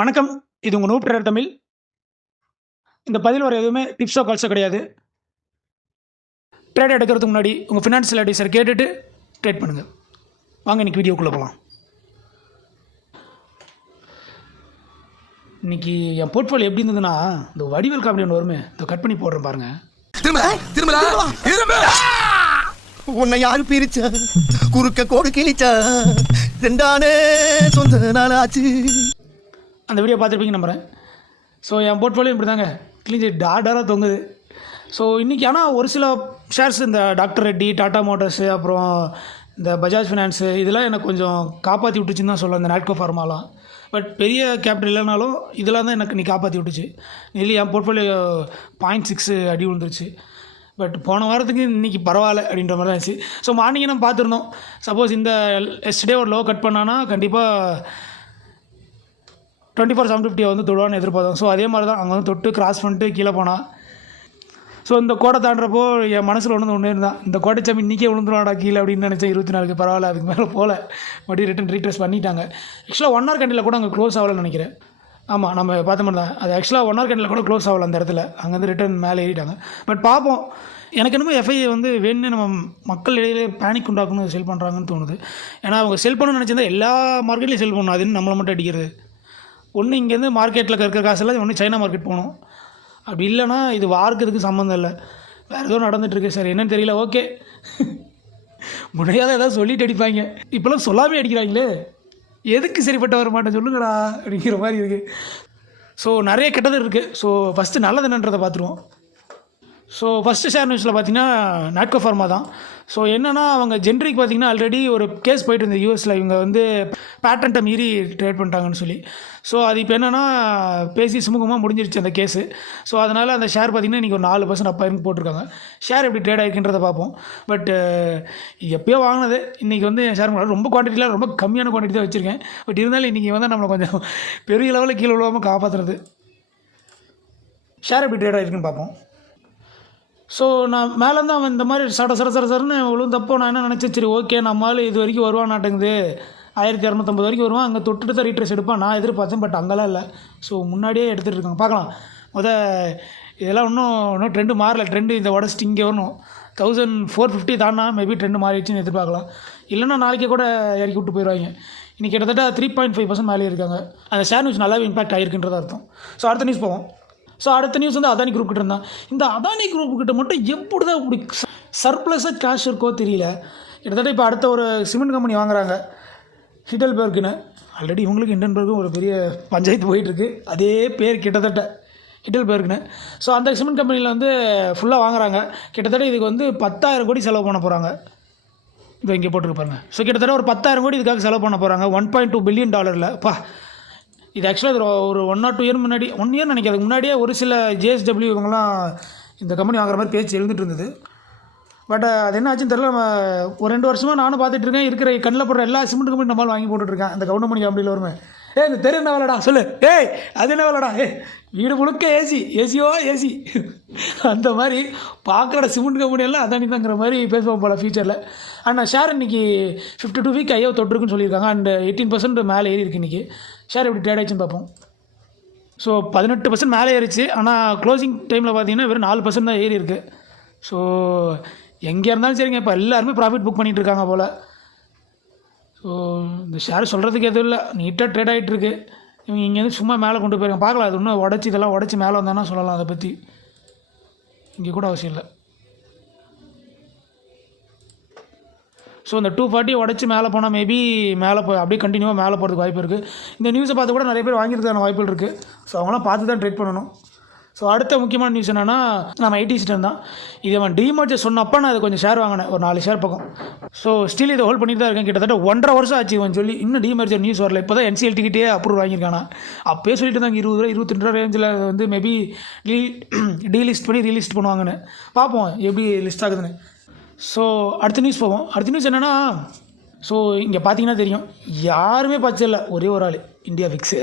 வணக்கம். இது உங்கள் நூப் ட்ரேடர் தமிழ். இந்த பதில் வர எதுவுமே டிப்ஸோ கால்ஸோ கிடையாது. ட்ரேட் எடுக்கிறதுக்கு முன்னாடி உங்கள் ஃபினான்ஷியல் அட்வைசர் கேட்டுட்டு ட்ரேட் பண்ணுங்கள். வாங்க இன்றைக்கி வீடியோக்குள்ளே போகலாம். இன்றைக்கி என் போர்ட்ஃபோலியோ எப்படி இருந்ததுன்னா, இந்த வடிவேல் காமெடி ஒன்று வருமே, இந்த கட் பண்ணி போடுறேன் பாருங்கள். உன்னை யாரு பிரிச்ச குறுக்க கோடு கிழிச்ச ரெண்டானே சொந்த நாளாச்சு. அந்த வீடியோ பார்த்துருப்பீங்க நம்புகிறேன். ஸோ என் போர்ட்ஃபோலியோ இப்படி தாங்க கிழிஞ்சு டாடாக தொங்குது. ஸோ இன்றைக்கி ஆனால் ஒரு சில ஷேர்ஸ், இந்த டாக்டர் ரெட்டி, டாடா மோட்டர்ஸு, அப்புறம் இந்த பஜாஜ் ஃபினான்ஸு, இதெல்லாம் எனக்கு கொஞ்சம் காப்பாற்றி விட்டுச்சுன்னு தான் சொல்லுவேன். இந்த நாட்கோ ஃபார்மாலாம். பட் பெரிய கேபிட்டல் இல்லைனாலும் இதெல்லாம் தான் எனக்கு நீ காப்பாற்றி விட்டுச்சு. இல்லை என் போர்ட்ஃபோலியோ 0.6 அடி விழுந்துருச்சு. பட் போன வாரத்துக்கு இன்றைக்கி பரவாயில்ல அப்படின்ற மாதிரி தான் இருந்துச்சு. ஸோ மார்னிங்கே நம்ம பார்த்துருந்தோம், சப்போஸ் இந்த எஸ்டே ஒரு லோ கட் பண்ணான்னா கண்டிப்பாக 24,750 வந்து தொடுவான்னு எதிர்பார்த்தோம். ஸோ அதே மாதிரி தான் அங்கே வந்து தொட்டு கிராஸ் பண்ணிட்டு கீழே போனால். ஸோ இந்த கோடை தாண்டுறப்போ என் மனசில் ஒன்றே இருந்தான், இந்த கோட்டை சாமி இன்றைக்கே விழுந்துருவாடா கீழே அப்படின்னு நினச்சேன். 24க்கு பரவாயில்ல, அதுக்கு மேலே போகல. மறுபடியும் ரிட்டன் ரீட்ரெஸ் பண்ணிட்டாங்க. ஆக்சுவலாக 1 hour கண்டியில் கூட அங்கே க்ளோஸ் ஆகலன்னு நினைக்கிறேன். ஆமாம், நம்ம பார்த்த மாதிரி தான். அது ஆக்சுவலாக 1 hour கண்டியில் கூட க்ளோஸ் ஆகலை அந்த இடத்துல. அங்கேருந்து ரிட்டன் மேலே ஏறிட்டாங்க. பட் பார்ப்போம். எனக்கு என்னமோ எஃப்ஐஏ வந்து வேணும்னு நம்ம மக்கள் இடையிலே பேனிக் உண்டாக்கணும் செல் பண்ணுறாங்கன்னு தோணுது. ஏன்னா அவங்க செல் பண்ணணும்னு நினச்சிருந்தா எல்லா மார்க்கெட்லேயும் செல் பண்ணணும். அதுன்னு நம்மளை மட்டும் அடிக்கிறது. ஒன்று இங்கேருந்து மார்க்கெட்டில் இருக்கிற காசெல்லாம் ஒன்று சைனா மார்க்கெட் போகணும். அப்படி இல்லைனா இது வார்க்கிறதுக்கு சம்மந்தம் இல்லை, வேறு ஏதோ நடந்துகிட்ருக்கு சார், என்னன்னு தெரியல. ஓகே, முனையாத ஏதாவது சொல்லிட்டு அடிப்பாங்க. இப்போல்லாம் சொல்லாமே அடிக்கிறாங்களே, எதுக்கு சரிப்பட்ட வர மாட்டேன் சொல்லுங்கடா அப்படிங்கிற மாதிரி இருக்குது. ஸோ நிறைய கெட்டது இருக்குது. ஸோ ஃபஸ்ட்டு நல்லது என்னன்றதை பார்த்துருவோம். ஸோ ஃபஸ்ட்டு ஷேர் நியூஸில் பார்த்தீங்கன்னா நாட்கோ ஃபார்மா தான். ஸோ என்னென்னா, அவங்க ஜென்ரிக் பார்த்திங்கன்னா ஆல்ரெடி ஒரு கேஸ் போயிட்டு இருந்தது யூஎஸில். இவங்க வந்து பேட்டன்ட்டை மீறி ட்ரேட் பண்ணிட்டாங்கன்னு சொல்லி. ஸோ அது இப்போ என்னென்னா பேசி சுமூகமாக முடிஞ்சிருச்சு அந்த கேஸு. ஸோ அதனால் அந்த ஷேர் பார்த்திங்கன்னா இன்றைக்கி ஒரு 4% அப்பா இருந்து போட்டிருக்காங்க. ஷேர் எப்படி ட்ரேட் ஆகிருக்குன்றதை பார்ப்போம். பட் எப்போயோ வாங்கினது இன்றைக்கி வந்து என் ஷேர் ரொம்ப குவான்டிட்டியில் ரொம்ப கம்மியான குவான்டிட்டி தான் வச்சுருக்கேன். பட் இருந்தாலும் இன்றைக்கி வந்து நம்மளை கொஞ்சம் பெரிய லெவலில் கீழே விழுவாமல் காப்பாற்றுறது. ஷேர் எப்படி ட்ரேட் ஆகிருக்குன்னு பார்ப்போம். ஸோ நான் மேலேருந்து அவன் இந்த மாதிரி சரன்னு விழுந்தப்போ நான் என்ன நினச்சேன், சரி ஓகே நம்மளால் இது வரைக்கும் வருவான் நாட்டுங்குது, 1250 வரைக்கும் வருவான், அங்கே தொட்டுட்டு தான் ரீட்ரெஸ் எடுப்பான் நான் எதிர்பார்த்தேன். பட் அங்கெல்லாம் இல்லை. ஸோ முன்னாடியே எடுத்துகிட்டு இருக்காங்க. பார்க்கலாம். இதெல்லாம் இன்னும் ட்ரெண்டு மாறலை. ட்ரெண்டு இந்த உடச்சிட்டு இங்கே வரணும். 1450 தானா மேபி ட்ரெண்டு மாறிடுச்சுன்னு எதிர்பார்க்கலாம். இல்லைன்னா நாளைக்கே கூட இறக்கி விட்டு போயிடுவாங்க. இன்றைக்கி கிட்டத்தட்ட 3.5% மேலே இருக்காங்க. அந்த ஷேர் நியூஸ் நல்லாவே இம்பாக்ட் ஆகிருக்குன்றது அர்த்தம். ஸோ அடுத்த நியூஸ் போவோம். ஸோ அடுத்த நியூஸ் வந்து அதானி குரூப் கிட்ட இருந்தான். இந்த அதானி குரூப் கிட்ட மட்டும் எப்படி தான் இப்படி சர்ப்ளஸாக கேஷ் இருக்கோ தெரியல. கிட்டத்தட்ட இப்போ அடுத்த ஒரு சிமெண்ட் கம்பெனி வாங்குறாங்க, ஹிடல்பர்க்னு. ஆல்ரெடி இவங்களுக்கு ஹிண்டன்பர்க்கும் ஒரு பெரிய பஞ்சாயத்து போயிட்டுருக்கு. அதே பேர் கிட்டத்தட்ட ஹிடல்பர்க்னு. ஸோ அந்த சிமெண்ட் கம்பெனியில் வந்து ஃபுல்லாக வாங்குறாங்க. கிட்டத்தட்ட இதுக்கு வந்து 10,000 கோடி செலவு பண்ண போகிறாங்க. இது இங்கே போட்டுருக்கு பாருங்கள். ஸோ கிட்டத்தட்ட ஒரு 10,000 கோடி இதுக்காக செலவு பண்ண போகிறாங்க. $1.2 பில்லியன். இது ஆக்சுவலாக இது ஒரு 1 or 2 இயர் முன்னாடி, 1 இயர் நினைக்காது முன்னாடியே ஒரு சில JSW இவங்கெல்லாம் இந்த கம்பெனி வாங்குற மாதிரி பேச்சு எழுந்துட்டு இருந்தது. பட் அது என்ன ஆச்சுன்னு தெரியல. நம்ம ஒரு 2 வருஷமாக நானும் பார்த்துட்ருக்கேன். இருக்கிற கண்ணில் போடுற எல்லா சிமெண்ட் கம்பெனி நம்மளால் வாங்கி போட்டுட்ருக்கேன். அந்த கவுண்டமணி கம்பெனியில் வருமே, இந்த தெரு என்ன வேலைடா சொல்லு, அது என்ன வேலைடா, வீடு முழுக்க ஏசி அந்த மாதிரி பார்க்குற சிமெண்ட் கம்பெனியெல்லாம் அதானி தாங்கிற மாதிரி பேசுவோம் போல் ஃபியூச்சரில். ஆனால் ஷேர் இன்றைக்கி 52 வீக் ஐயோ தொட்டிருக்குன்னு சொல்லியிருக்காங்க. அண்ட் 18% மேலே ஏறி இருக்குது இன்றைக்கி. ஷேர் எப்படி ட்ரேட் ஆகிடுச்சுன்னு பார்ப்போம். ஸோ 18% மேலே ஏறிச்சு. ஆனால் க்ளோசிங் டைமில் பார்த்தீங்கன்னா வெறும் 4% தான் ஏறி இருக்குது. ஸோ எங்கே இருந்தாலும் சரிங்க, இப்போ எல்லாருமே ப்ராஃபிட் புக் பண்ணிகிட்டு இருக்காங்க போல். ஸோ இந்த ஷேர் சொல்கிறதுக்கு எதுவும் இல்லை, நீட்டாக ட்ரேட் ஆகிட்டுருக்கு. இவங்க இங்கேருந்து சும்மா மேலே கொண்டு போயிருக்காங்க. பார்க்கலாம், அது இன்னும் இதெல்லாம் உடச்சி மேலே வந்தானா சொல்லலாம். அதை பற்றி இங்கே கூட அவசியம் இல்லை. ஸோ இந்த 240 உடச்சி மேலே போனால் மேபி மேலே அப்படியே கண்டினியூவாக மேலே போகிறதுக்கு வாய்ப்பு இருக்குது. இந்த நியூஸை பார்த்து கூட நிறைய பேர் வாங்கியிருக்கான வாய்ப்புகள் இருக்குது. ஸோ அவங்களாம் பார்த்து தான் ட்ரேட் பண்ணணும். ஸோ அடுத்த முக்கியமான நியூஸ் என்னென்னா, நம்ம ஐடி சிஸ்டம் தான். இது அவன் டிமர்ஜர் சொன்னப்போ நான் அது கொஞ்சம் ஷேர் வாங்கினேன், ஒரு 4 ஷேர் பக்கம். ஸோ ஸ்டில் இதை ஹோல்ட் பண்ணிட்டு தான் இருக்கேன். கிட்டத்தட்ட 1.5 வருஷம் ஆச்சு இவன் சொல்லி. இன்னும் டிமர்ஜர் நியூஸ் வரல. இப்போ தான் NCLT அப்ரூவ் வாங்கியிருக்கானா. அப்போயே சொல்லிட்டு தான் 20 ரூபா 22 ரேஞ்சில் வந்து மேபி டீலிஸ்ட் பண்ணி ரீலிஸ்ட் பண்ணுவாங்கன்னு. பார்ப்போம் எப்படி லிஸ்ட் ஆகுதுன்னு. ஸோ அடுத்த நியூஸ் போவோம். அடுத்த நியூஸ் என்னென்னா, ஸோ இங்கே பார்த்தீங்கன்னா தெரியும், யாருமே பச்சை இல்லை, ஒரே ஒரு ஆள் இந்தியா ஃபிக்ஸு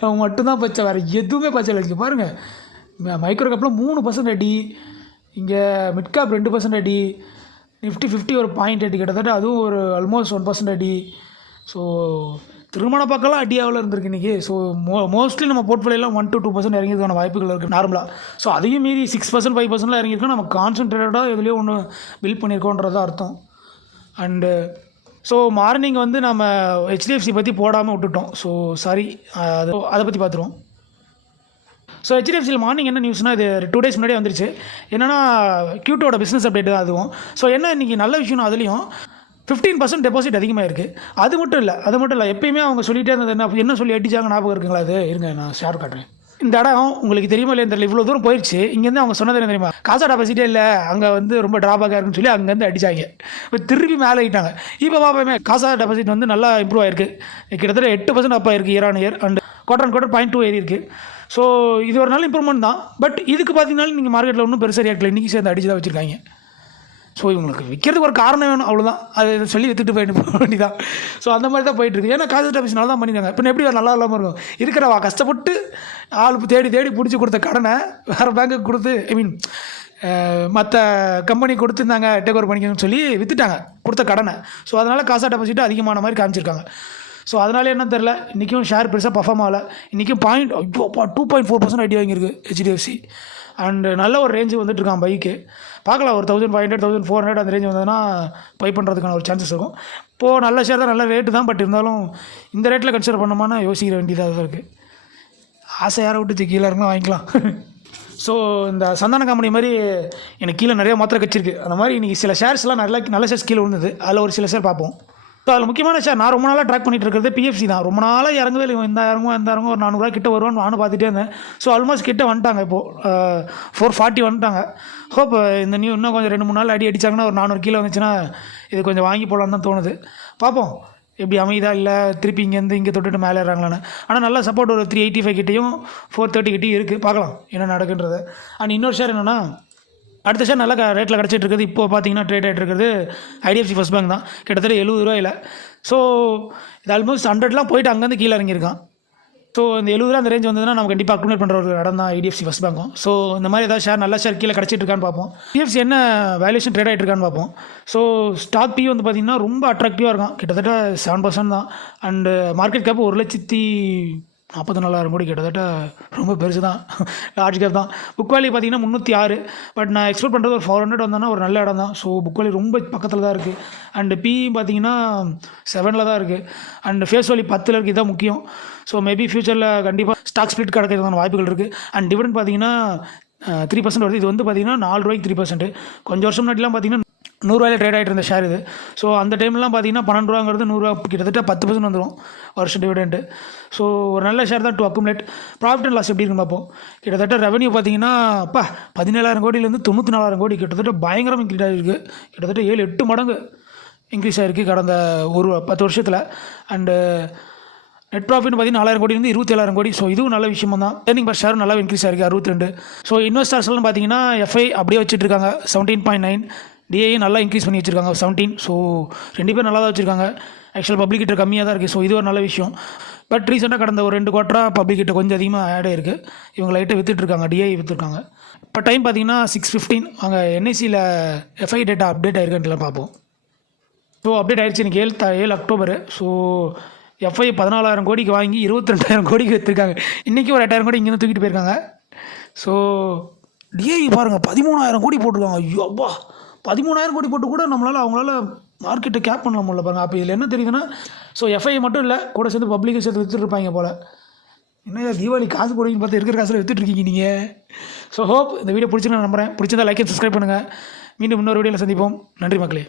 அவங்க மட்டும்தான் பச்சை, வேறு எதுவுமே பச்சை இல்லை. இங்கே பாருங்கள், மைக்ரோ கேப்பில் 3% அடி, இங்கே மிட் கேப் 2% அடி, Nifty 50 ஒரு 0.8 கிட்டத்தட்ட, அதுவும் ஒரு ஆல்மோஸ்ட் 1% அடி. ஸோ திருமண பக்கம்லாம் அடியாவில் இருந்திருக்கு இன்றைக்கி. ஸோ மோஸ்ட்லி நம்ம போர்ட்ஃபோலியோலாம் 1 to 2% இறங்கியிருக்கான வாய்ப்புகள் இருக்குது நார்மலாக. ஸோ அதையும் மீறி 6% 5%லாம் இறங்கியிருக்கோம். நம்ம கான்சன்ட்ரேட்டடாக எதுலேயோ ஒன்று பில்ட் பண்ணியிருக்கோன்றதான் அர்த்தம். அண்டு ஸோ மார்னிங் வந்து நம்ம ஹெச்டிஎஃப்சி பற்றி போடாமல் விட்டுட்டோம். ஸோ சாரி, அதை பற்றி பார்த்துருவோம். ஸோ ஹெச்டிஎஃப்சியில் மார்னிங் என்ன நியூஸ்னால், இது 2 days முன்னாடியே வந்துருச்சு. என்னென்னா கியூட்டோட பிஸ்னஸ் அப்டேட் தான் அதுவும். ஸோ என்ன இன்றைக்கி நல்ல விஷயம், அதுலேயும் 15% டெபாசிட் அதிகமாக இருக்குது. அது மட்டும் இல்லை எப்பயுமே அவங்க சொல்லிகிட்டே இருந்தது என்ன சொல்லி அடிச்சாங்க ஞாபகம் இருக்குங்களா? அது இருங்க நான் ஷேர் காட்டுறேன். இந்த இடம் உங்களுக்கு தெரியுமா இல்லையா தெரியல, இவ்வளோ தூரம் போயிடுச்சு. இங்கேருந்து அவங்க சொன்னது என்ன தெரியுமா, காசா டெபாசிட்டே இல்லை, அங்கே வந்து ரொம்ப ட்ராபேக்காக இருக்குன்னு சொல்லி அங்கேருந்து அடித்தாங்க. இப்போ திருப்பி மேலே ஆகிட்டாங்க. இப்போ பாப்பமே காசா டெபாசிட் வந்து நல்லா இம்ப்ரூவ் ஆகிருக்கு. கிட்டத்தட்ட 8% அப் ஆயிருக்கு year on year. And quarter 0.2 ஏறி இருக்குது. ஸோ இது ஒரு நல்ல இம்ப்ரூவ்மெண்ட் தான். பட் இதுக்கு பார்த்தீங்கன்னா நீங்கள் மார்க்கெட்டில் ஒன்றும் பெருசாக ரியாக்டில் இன்றைக்கி சேர்ந்து அடிச்சு தான் வச்சுருக்காங்க. ஸோ இவங்களுக்கு விற்கிறதுக்கு ஒரு காரணம் வேணும், அவ்வளோதான். அதை சொல்லி விற்றுட்டு போக வேண்டியதான். ஸோ அந்த மாதிரி தான் போயிட்டுருக்கு. ஏன்னா காசு டெபாசிட் நல்லா தான் பண்ணியிருக்காங்க. இப்போ எப்படி நல்லா இல்லாமல் இருக்கும், இருக்கிறவா கஷ்டப்பட்டு ஆள் தேடி பிடிச்சி கொடுத்த கடனை வேறு பேங்க்குக்கு கொடுத்து, ஐ மீன் மற்ற கம்பெனி கொடுத்துருந்தாங்க டேக் ஓவர் பண்ணிக்கணும்னு சொல்லி விற்றுட்டாங்க கொடுத்த கடனை. ஸோ அதனால் காசா டெபாசிட்டு அதிகமான மாதிரி காமிச்சிருக்காங்க. ஸோ அதனால என்ன தெரில, இன்றைக்கும் ஷேர் பெருசாக பர்ஃபார்ம் ஆகலை. இன்றைக்கும் 2.4% ஐடி வாங்கியிருக்கு ஹெச்டிஎஃப்சி. அண்டு நல்ல ஒரு ரேஞ்சு வந்துட்டுருக்கான் பைக்கு. பார்க்கலாம், ஒரு 1500 1400 அந்த ரேஞ்ச் வந்ததுன்னா பை பண்ணுறதுக்கான ஒரு சான்சஸ் இருக்கும். இப்போது நல்ல ஷேர் தான், நல்ல ரேட்டு தான். பட் இருந்தாலும் இந்த ரேட்டில் கன்சிடர் பண்ணோம்னா யோசிக்கிற வேண்டியதாக தான் இருக்குது. ஆசை யாரை விட்டு கீழே இருந்தால் வாங்கிக்கலாம். ஸோ இந்த சந்தான கம்பெனி மாதிரி எனக்கு கீழே நிறைய மாத்திரை கட்சிருக்கு. அந்த மாதிரி இன்றைக்கி சில ஷேர்ஸ்லாம் நல்ல ஷேர்ஸ் கீழே விழுந்தது. அதில் ஒரு சில ஷேர் பார்ப்போம். ஸோ அதில் முக்கியமான ஷேர் நான் ரொம்ப நாளாக ட்ராக் பண்ணிட்டு இருக்கிறது பிஎஃப்சி தான். ரொம்ப நாளாக இறங்கவே இல்லை. இந்த இறங்கும் ஒரு 400 கிட்ட வருவான்னு நானும் பார்த்துட்டே இருந்தேன். ஸோ ஆல்மோஸ்ட் கிட்ட வந்துட்டாங்க. இப்போது 440 வந்துட்டாங்க. ஹோப் இந்த இன்னும் கொஞ்சம் 2-3 நாள் அடிச்சாங்கன்னா ஒரு 400 கீழே வந்துச்சுன்னா இது கொஞ்சம் வாங்கி போகலான்னு தான் தோணுது. பார்ப்போம் எப்படி அமைதா, இல்லை திருப்பி இங்கே தொட்டுட்டு மேலே ஏறாங்களான்னு. ஆனால் நல்லா சப்போர்ட் ஒரு 385 கிட்டேயும் 430 கிட்டேயும் இருக்குது. பார்க்கலாம் என்ன நடக்குன்றது. அண்ட் இன்னொரு ஷேர் என்னென்னா, அடுத்த ஷேர் நல்லா ரேட்டில் கிடச்சிட்டு இருக்குது. இப்போ பார்த்தீங்கன்னா ட்ரேட் ஆகிட்டு இருக்கிறது ஐடிஎஃப்சி ஃபர்ஸ்ட் பேங்க் தான். கிட்டத்தட்ட 70 ரூபாயில். ஸோ இது ஆல்மோஸ்ட் 100லாம் போயிட்டு அங்கேருந்து கீழே இறங்கியிருக்கான். ஸோ இந்த 70 ரூபா அந்த ரேஞ்ச் வந்ததுன்னா நம்ம கண்டிப்பாக அக்குமுலேட் பண்ணுற ஒரு இடம் தான் ஐடிஎஃப்சி ஃபர்ஸ்ட் பேங்க்கும். ஸோ இந்த மாதிரி ஏதாவது ஷேர் நல்ல ஷேர் கீழே கிடச்சிட்டு இருக்கான்னு பார்ப்போம். ஐடிஎஃப்சி என்ன வேல்யூஷன் ட்ரேட் ஆகிட்டு இருக்கான்னு பார்ப்போம். ஸோ ஸ்டாக் பி வந்து பார்த்திங்கன்னா ரொம்ப அட்ராக்டிவாக இருக்கும். கிட்டத்தட்ட 7% தான். அண்டு மார்க்கெட் கேப் 1,44,000 கோடி, கிட்டத்தட்ட ரொம்ப பெருசு தான், லார்ஜ் கேப் தான். புக் வேல்யூ பார்த்தீங்கன்னா 306. பட் நான் எக்ஸ்பெக்ட் பண்ணுறது ஒரு 400 வந்தோன்னா ஒரு நல்ல இடம் தான். ஸோ புக் வேல்யூ ரொம்ப பக்கத்தில் தான் இருக்குது. அண்டு பிஇ பார்த்தீங்கன்னா 7 தான் இருக்குது. அண்டு ஃபேஸ் வேல்யூ 10 இருக்குது. இதுதான் முக்கியம். ஸோ மேபி ஃபியூச்சரில் கண்டிப்பாக ஸ்டாக் ஸ்பிளிட் கிடைக்கிறதுக்கான வாய்ப்புகள் இருக்குது. அண்ட் டிவிடெண்ட் பார்த்தீங்கன்னா 3% வருது. இது வந்து பார்த்தீங்கன்னா 4 ரூபாய்க்கு 3%. கொஞ்சம் வருஷம் முன்னாடிலாம் பார்த்தீங்கன்னா 100 ரூபாயில் ட்ரேட் ஆகிட்டு இருந்த ஷேர் இது. ஸோ அந்த டைம்லாம் பார்த்தீங்கன்னா 12 ரூபாங்கிறது 100 ரூபா, கிட்டத்தட்ட 10% வந்துடும் வருஷம் டிவிடெண்ட்டு. ஸோ ஒரு நல்ல ஷேர் தான் to accumulate. Profit and loss எப்படி இருக்குன்னு பார்ப்போம். கிட்டத்தட்ட ரெவன்யூ பார்த்தீங்கன்னா 17,000 கோடியிலேருந்து 94,000 கோடி, கிட்டத்தட்ட பயங்கரம் இன்க்ரீஸ் ஆகிருக்கு. கிட்டத்தட்ட 7-8 மடங்கு இன்க்ரீஸ் ஆகிருக்கு கடந்த ஒரு 10 வருஷத்தில். அண்டு நெட் ப்ராஃபிட் பார்த்தீங்கன்னா 4,000 கோடியிலேருந்து 27,000 கோடி. ஸோ இதுவும் நல்ல விஷயம் தான். ஏர்னிங் பர் ஷேர் நல்லா இன்க்ரீஸ் ஆகிருக்கு 62. ஸோ இன்வெஸ்டர்ஸ்லாம் பார்த்தீங்கன்னா எஃப்ஐ அப்படியே வச்சுட்டு இருக்காங்க 17.9. டிஐ நல்லா இன்க்ரீஸ் பண்ணி வச்சுருக்காங்க 17. ஸோ 2 பேர் நல்லா தான் வச்சுருக்காங்க. ஆக்சுவல் பப்ளிக் கிட்ட கம்மியாக தான் இருக்குது. ஸோ இது ஒரு நல்ல விஷயம். பட் ரீசெண்டாக கடந்த ஒரு 2 குவார்ட்டராக பப்ளிக் கிட்ட கொஞ்சம் அதிகமாக ஆட் ஆகிருக்கு. இவங்க லைட்டாக விற்றுட்ருக்காங்க, டிஐ விற்றுருக்காங்க. இப்போ டைம் பார்த்தீங்கன்னா 6:15. அங்கே என்ஐசியில் எஃப்ஐ டேட்டா அப்டேட் ஆகிருக்குன்ட்டுலாம் பார்ப்போம். ஸோ அப்டேட் ஆகிடுச்சு இன்றைக்கி 7 அக்டோபர். ஸோ எஃப்ஐ 14,000 கோடிக்கு வாங்கி 22,000 கோடிக்கு விற்றுருக்காங்க. இன்றைக்கி ஒரு 8,000 கோடி இங்கேருந்து தூக்கிட்டு போயிருக்காங்க. ஸோ டிஐ பாருங்கள் 13,000 கோடி போட்டிருக்காங்க. ஐயோ அப்பா, 13,000 கோடி போட்டு கூட அவங்களால மார்க்கெட்டை கேப் பண்ண முடியல பாருங்கள். அப்போ இதில் என்ன தெரியுதுன்னா, ஸோ எஃப்ஐ மட்டும் இல்லை, கூட சேர்ந்து பப்ளிக்கை சேர்த்து விற்றுருப்பாங்க போல். என்ன தீபாவளி காசு போடுவீங்கன்னு பார்த்து இருக்கிற காசில் விற்றுட்ருக்கீங்க நீங்கள். ஸோ ஹோப் இந்த வீடியோ பிடிச்சிருந்தா நம்புகிறேன். பிடிச்சிருந்தா லைக் அண்ட் சப்ஸ்கிரைப் பண்ணுங்கள். மீண்டும் இன்னொரு வீடியோவில் சந்திப்போம். நன்றி மக்களே.